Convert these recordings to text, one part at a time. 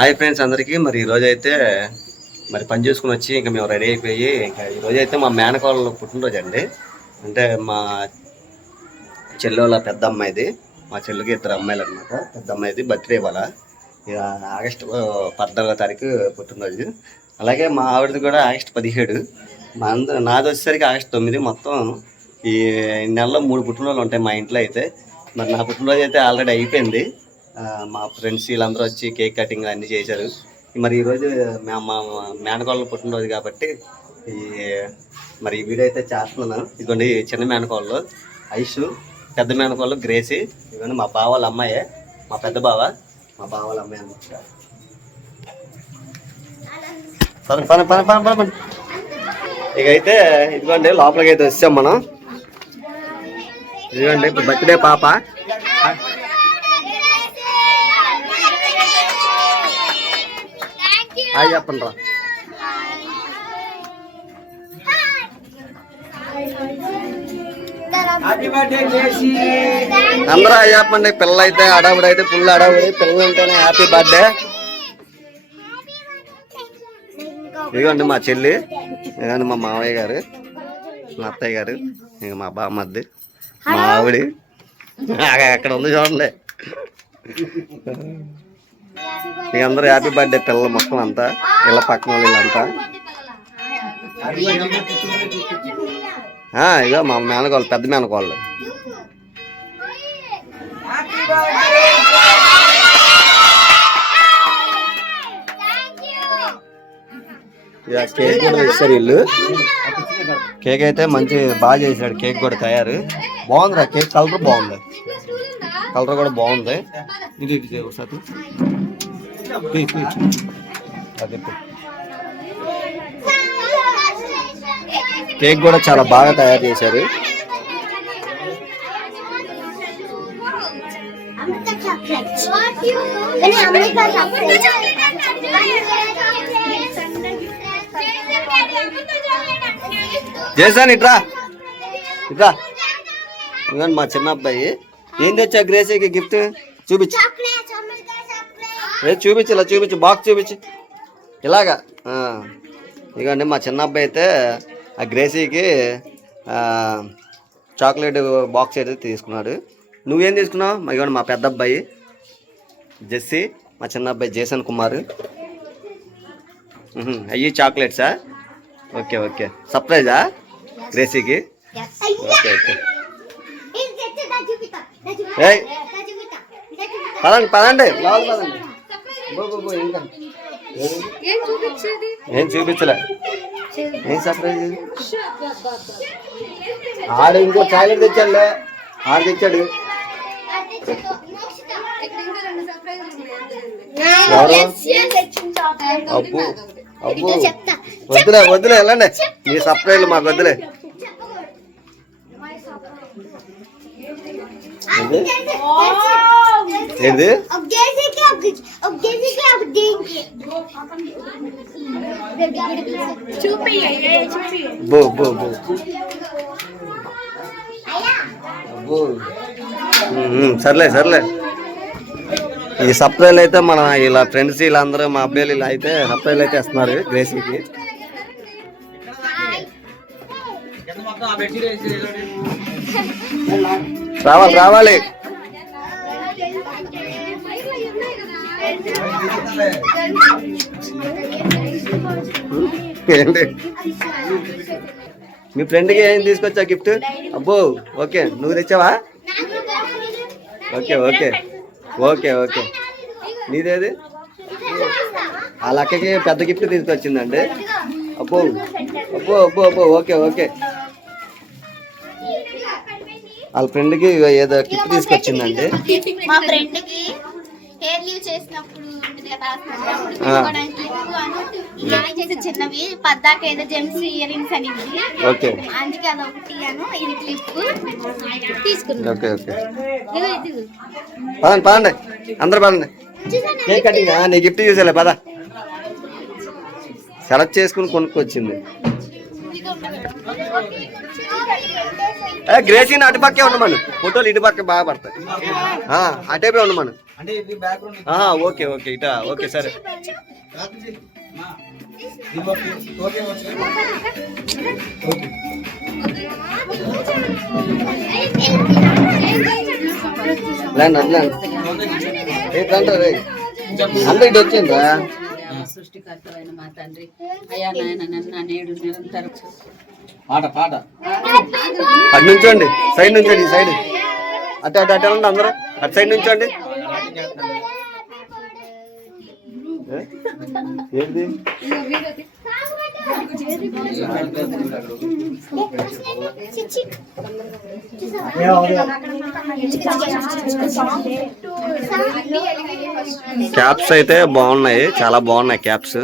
Hi friends అందరికీ. మరి ఈరోజు అయితే మరి పని చేసుకుని వచ్చి ఇంకా మేము రెడీ అయిపోయి ఇంకా ఈరోజు అయితే మా మేనకోళ్ళ పుట్టినరోజు అండి. అంటే మా చెల్లెళ్ళ పెద్ద అమ్మాయిది, మా చెల్లికి 2 అమ్మాయిలు అనమాట. పెద్ద అమ్మాయిది బర్త్డే ఇవాళ, ఇక ఆగస్టు 14వ తారీఖు పుట్టినరోజు. అలాగే మా ఆవిడది కూడా ఆగస్టు 17. నాది వచ్చేసరికి ఆగస్టు 9. మొత్తం ఈ నెలలో 3 పుట్టినరోజులు ఉంటాయి మా ఇంట్లో అయితే. మరి నా పుట్టినరోజు అయితే ఆల్రెడీ అయిపోయింది. మా ఫ్రెండ్స్ వీళ్ళందరూ వచ్చి కేక్ కటింగ్ అన్నీ చేశారు. మరి ఈరోజు మా మేనకోళ్ళ పుట్టినరోజు కాబట్టి మరి ఈ వీడియో అయితే చేస్తున్నాను. ఇదిగోండి చిన్న మేనకోళ్ళు ఐషు, పెద్ద మేనకోళ్ళు గ్రేసి. ఇదిగోండి మా బావ వాళ్ళ అమ్మాయే, మా పెద్ద బావ మా బావ వాళ్ళ అమ్మాయి అన్నమాట. ఇక అయితే ఇదిగోండి లోపలికి అయితే వచ్చాం మనం. ఇదిగోండి బర్త్డే పాప. హాయ్ చెప్పండి రా. అందరూ హాయ్ చెప్పండి. పిల్లలు అయితే అడావుడు అయితే ఫుల్ అడావుడి. పిల్లలు ఉంటేనే హ్యాపీ బర్త్డే. ఇదిగోండి మా చెల్లి, ఇదిగోండి మా మావయ్య గారు, మా అత్తయ్య గారు, ఇక మా బామ్మద్ది, మా ఆవిడి అక్కడ ఉంది చూడండి. ఇక అందరూ హ్యాపీ బర్త్డే పిల్లలు మొత్తం అంతా, ఇళ్ళ పక్కన వీళ్ళంతా. ఇగో మా మేనకోళ్ళు, పెద్ద మేనకోళ్ళు. ఇక కేక్ కూడా ఇస్తారు వీళ్ళు. కేక్ అయితే మంచి బాగా చేశాడు. కేక్ కూడా తయారు బాగుందిరా. కేక్ కలర్ బాగుంది, కలర్ కూడా బాగుంది. ఇది ఒకసారి కేక్ కూడా చాలా బాగా తయారు చేశారు. చేశాను ఇట్రా ఇట్రా. ఇవ్వండి మా చిన్న అబ్బాయి. ఏం తెచ్చా గ్రేసీకి గిఫ్ట్? చూపించు, చూపించు, ఇలా చూపించు, బాక్స్ చూపించు ఇలాగా. ఇదిగోండి మా చిన్న అబ్బాయి అయితే ఆ గ్రేసీకి చాక్లెట్ బాక్స్ అయితే తీసుకున్నాడు. నువ్వేం తీసుకున్నావు? ఇదిగోండి మా పెద్ద అబ్బాయి జెస్సీ, మా చిన్న అబ్బాయి జేసన్ కుమార్. అయ్యి చాక్లెట్సా? Okay okay. సర్ప్రైజా గ్రేసీకి? Okay okay. పదండి పదండి లోపల పదండి. ఇంకా ఏం చూపించలే. ఏం సర్ప్రైజ్? ఆడు ఇంకో చాక్లెట్ తెచ్చాడులే, ఆడు తెచ్చాడు. అబ్బు అబ్బు వద్దులే వద్దులే, వెళ్ళండి. మీ సర్ప్రైజ్ మాకు వద్దులే. ఏంటి బో బో బో. సర్లే సర్లే. ఈ సర్ప్రైజ్ అయితే మన ఇలా ఫ్రెండ్స్ వీళ్ళందరూ మా అబ్బాయిలు ఇలా అయితే సర్ప్రైజ్ అయితే ఇస్తున్నారు గ్రేసీకి. రావాలి రావాలి. ఏంటి మీ ఫ్రెండ్కి ఏం తీసుకొచ్చా గిఫ్ట్? అబ్బో ఓకే. నువ్వు తెచ్చావా? Okay okay okay okay. నీదేది? ఆ లక్కకి పెద్ద గిఫ్ట్ తీసుకొచ్చిందండి. అబ్బో అబ్బో అబ్బో అబ్బో. Okay okay. వాళ్ళ ఫ్రెండ్కి ఏదో గిఫ్ట్ తీసుకొచ్చిందండి. మా ఫ్రెండ్కి హెయిర్ లీవ్ చేసినప్పుడు చిన్నవి పద్దాక ఏదో జెమ్స్ ఇయర్ రింగ్స్ అని అందుకే అదొకటి ఇది క్లిప్ తీసుకున్నాను. Okay okay. పదండి పదండి అందరు పదండి. కేక్ కటింగ్ నీ గిఫ్ట్ చూసేలే పద. సెలెక్ట్ చేసుకుని కొనుక్కొచ్చింది. గ్రేసీని అటుపక్కే ఉండమను. ఫోటోలు ఇటుపక్క బాగా పడతాయి. అటేపే ఉండమను. ఓకే ఓకే ఇటా ఓకే సరే. అంటే ఇటు వచ్చిందా సృష్టికర్తమైన మా తండ్రి అయ్యా నాయన నన్ను నేడు నిరంతరం అటు నుంచోండి, సైడ్ నుంచోండి, ఈ సైడ్ అటు అటు అటు ఉండి అందరూ అటు సైడ్ నుంచోండి. ఏంటి క్యాప్స్ అయితే బాగున్నాయి, చాలా బాగున్నాయి క్యాప్స్.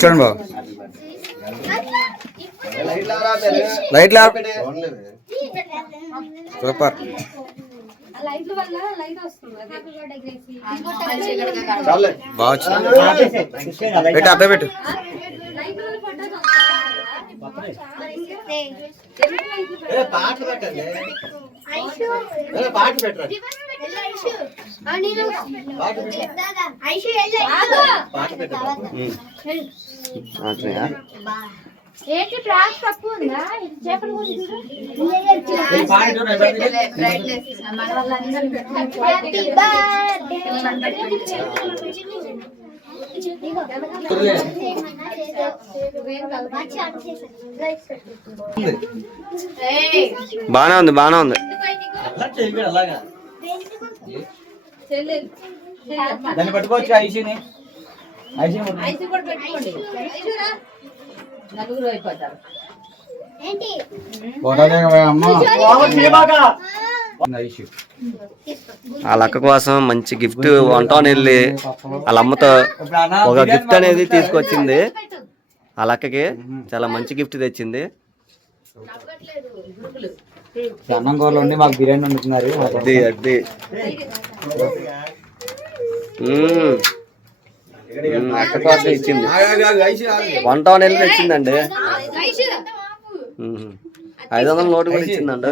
చూడండి బాబు లైట్ సూపర్. బాగా పెట్టు అర్థం పెట్టు. పాటలు పెట్టండి, పాటలు పెట్టండి. ఏంటి ప్రాస్ తప్పు ఉందా? చేపల బానే ఉంది, బానే ఉంది. దాన్ని పట్టుకోవచ్చు ఐసీని, ఐసీ కూడా పెట్టుకోండి, నలుగురు అయిపోతారు. వాళ్ళ అక్క కోసం మంచి గిఫ్ట్ వంటని వెళ్ళి వాళ్ళ అమ్మతో ఒక గిఫ్ట్ అనేది తీసుకొచ్చింది. వాళ్ళ అక్కకి చాలా మంచి గిఫ్ట్ తెచ్చింది. అన్నం కూరలు ఉండి మాకు బిర్యానీ వండుతున్నారు. అది అది అక్క కోసం ఇచ్చింది, వంటని వెళ్ళి తెచ్చిందండి. 500 నోటు కూడా ఇచ్చిందండి.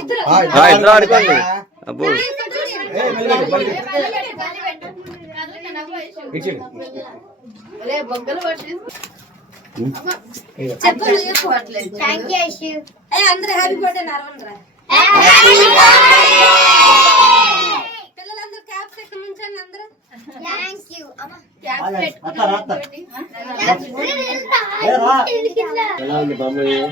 ఇద్దరు ఆడుకోండి. అబ్బో అందరూ హ్యాపీ బర్త్డే నరవనరా. పిల్లలందరూ క్యాప్స్ ఎక్కడ నుంచండి అందరూ. ఎలా ఉంది బామ్మయ్య?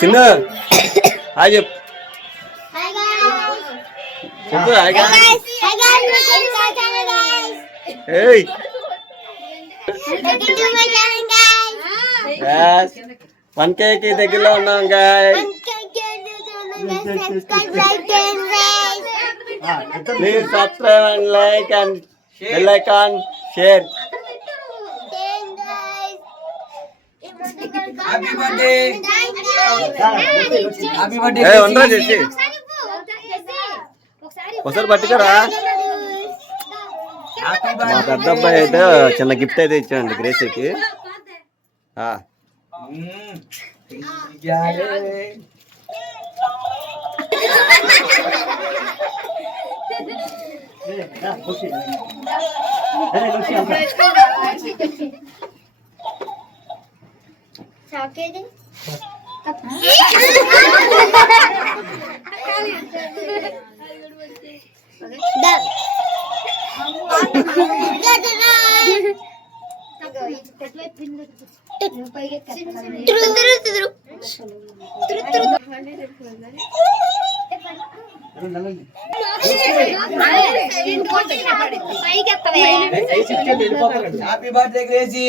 చిన్న హాయ్ చెప్పు, చెప్పు హాయ్. ఏయ్ 1Kకి దగ్గరలో ఉన్నాం guy. Please subscribe and like and bell icon share. Happy birthday happy birthday ఉండరా చేసి ఒకసారి పట్టుకోరా. మా పెద్ద అబ్బాయి అయితే చిన్న గిఫ్ట్ అయితే ఇచ్చాడండి గ్రేసీకి. Happy birthday Gracie.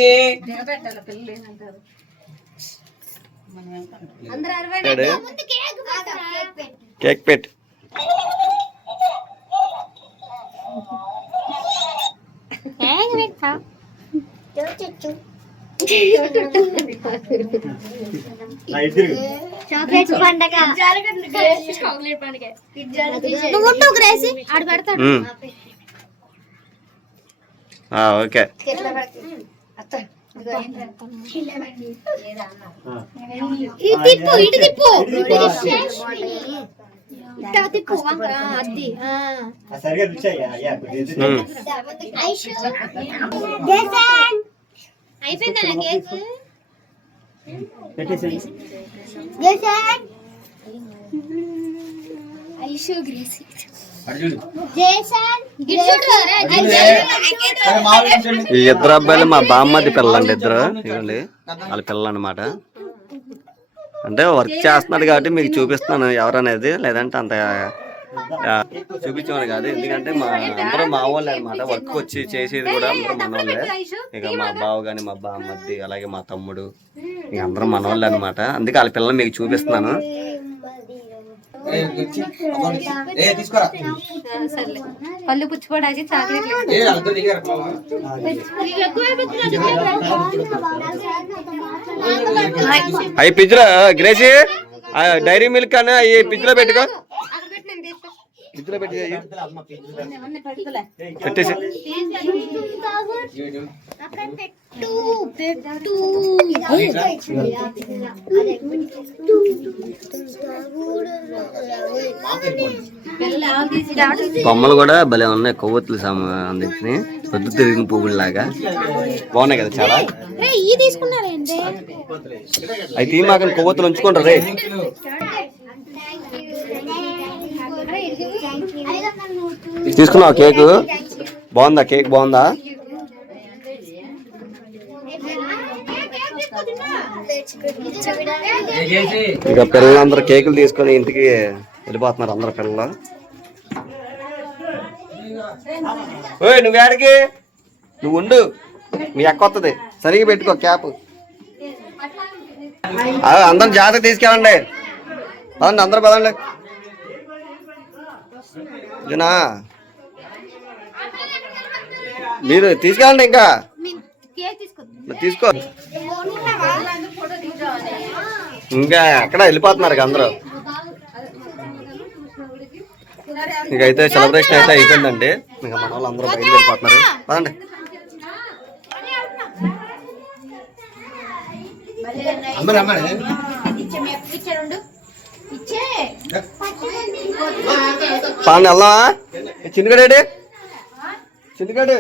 కేక్ పెట్. చాక్లెట్ పండగ చాక్లెట్ పండగ నువ్వు ఉండు గ్రేసీ ఆడ పెడతాడు. ఓకే తిప్పు ఇటు తిప్పు తిప్పు అది అయిపోయిందా కేక్ ఐషు గ్రేసీ ఈ ఇద్దరు అబ్బాయిలు మా బామ్మది పిల్లలండి. ఇద్దరు ఇవ్వండి వాళ్ళ పిల్లలు అనమాట. అంటే వర్క్ చేస్తున్నాడు కాబట్టి మీకు చూపిస్తున్నాను ఎవరనేది, లేదంటే అంత చూపించేవాడు కాదు. ఎందుకంటే మా అందరూ మా వాళ్ళే అనమాట. వర్క్ వచ్చి చేసేది కూడా అందరూ మన వాళ్ళే. ఇక మా బావ కానీ మా బామ్మది అలాగే మా తమ్ముడు ఇక అందరూ మన వాళ్ళే అనమాట. అందుకే వాళ్ళ పిల్లలు మీకు చూపిస్తున్నాను. పళ్ళు పుచ్చిపోవడానికి చాక్లెట్ అవి పిజ్జా గ్రేసీ డైరీ మిల్క్ అని అవి పిజ్జలో పెట్టుకో. పిజ్జలో పెట్టి పెట్టేసి బొమ్మలు కూడా భలే ఉన్నాయి. కొవ్వొత్తులు అందించి పొద్దు తిరిగిన పువ్వులాగా బాగున్నాయి కదా చాలా. అయితే మాకు కొవ్వొత్తులు ఉంచుకుంటారు రే. తీసుకున్నావు కేక్ బాగుందా? కేక్ బాగుందా? ఇక పిల్లలందరూ కేకులు తీసుకొని ఇంటికి వెళ్ళిపోతున్నారు అందరు పిల్లలు. ఓయ్ నువ్వు ఏడికి? నువ్వు ఉండు, మీ అక్క వస్తుంది. సరిగా పెట్టుకో క్యాప్. అందరం జాతర తీసుకెళ్ళండి. పదండి అందరూ పదండి. జనా మీరు తీసుకెళ్ళండి. ఇంకా తీసుకో. ఇంకా ఎక్కడ వెళ్ళిపోతున్నారు అందరూ. ఇక అయితే సెలబ్రేషన్ అయితే అయిపోయిందండి. ఇంకా మన వాళ్ళు అందరూ బయట వెళ్ళిపోతున్నారు. పదండి. పదండి వెళ్దామా? చిన్నగడే చిన్నగడు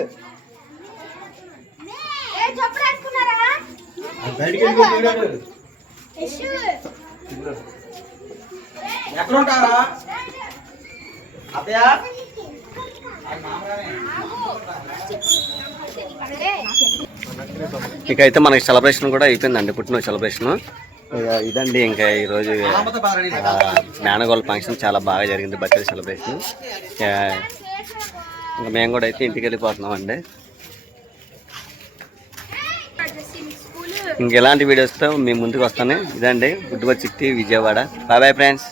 ఇక అయితే మనకి సెలబ్రేషన్ కూడా అయిపోయిందండి. పుట్టినరోజు సెలబ్రేషన్ ఇదండి. ఇంకా ఈరోజు మేనగోళ్ళ ఫంక్షన్ చాలా బాగా జరిగింది. Birthday celebration. ఇంకా మేము కూడా అయితే ఇంటికి వెళ్ళిపోతున్నాం అండి. ఇంకెలాంటి వీడియోస్తో మేము ముందుకు వస్తాను. ఇదండి గుడ్డుబ చిట్టి విజయవాడ. Bye bye friends.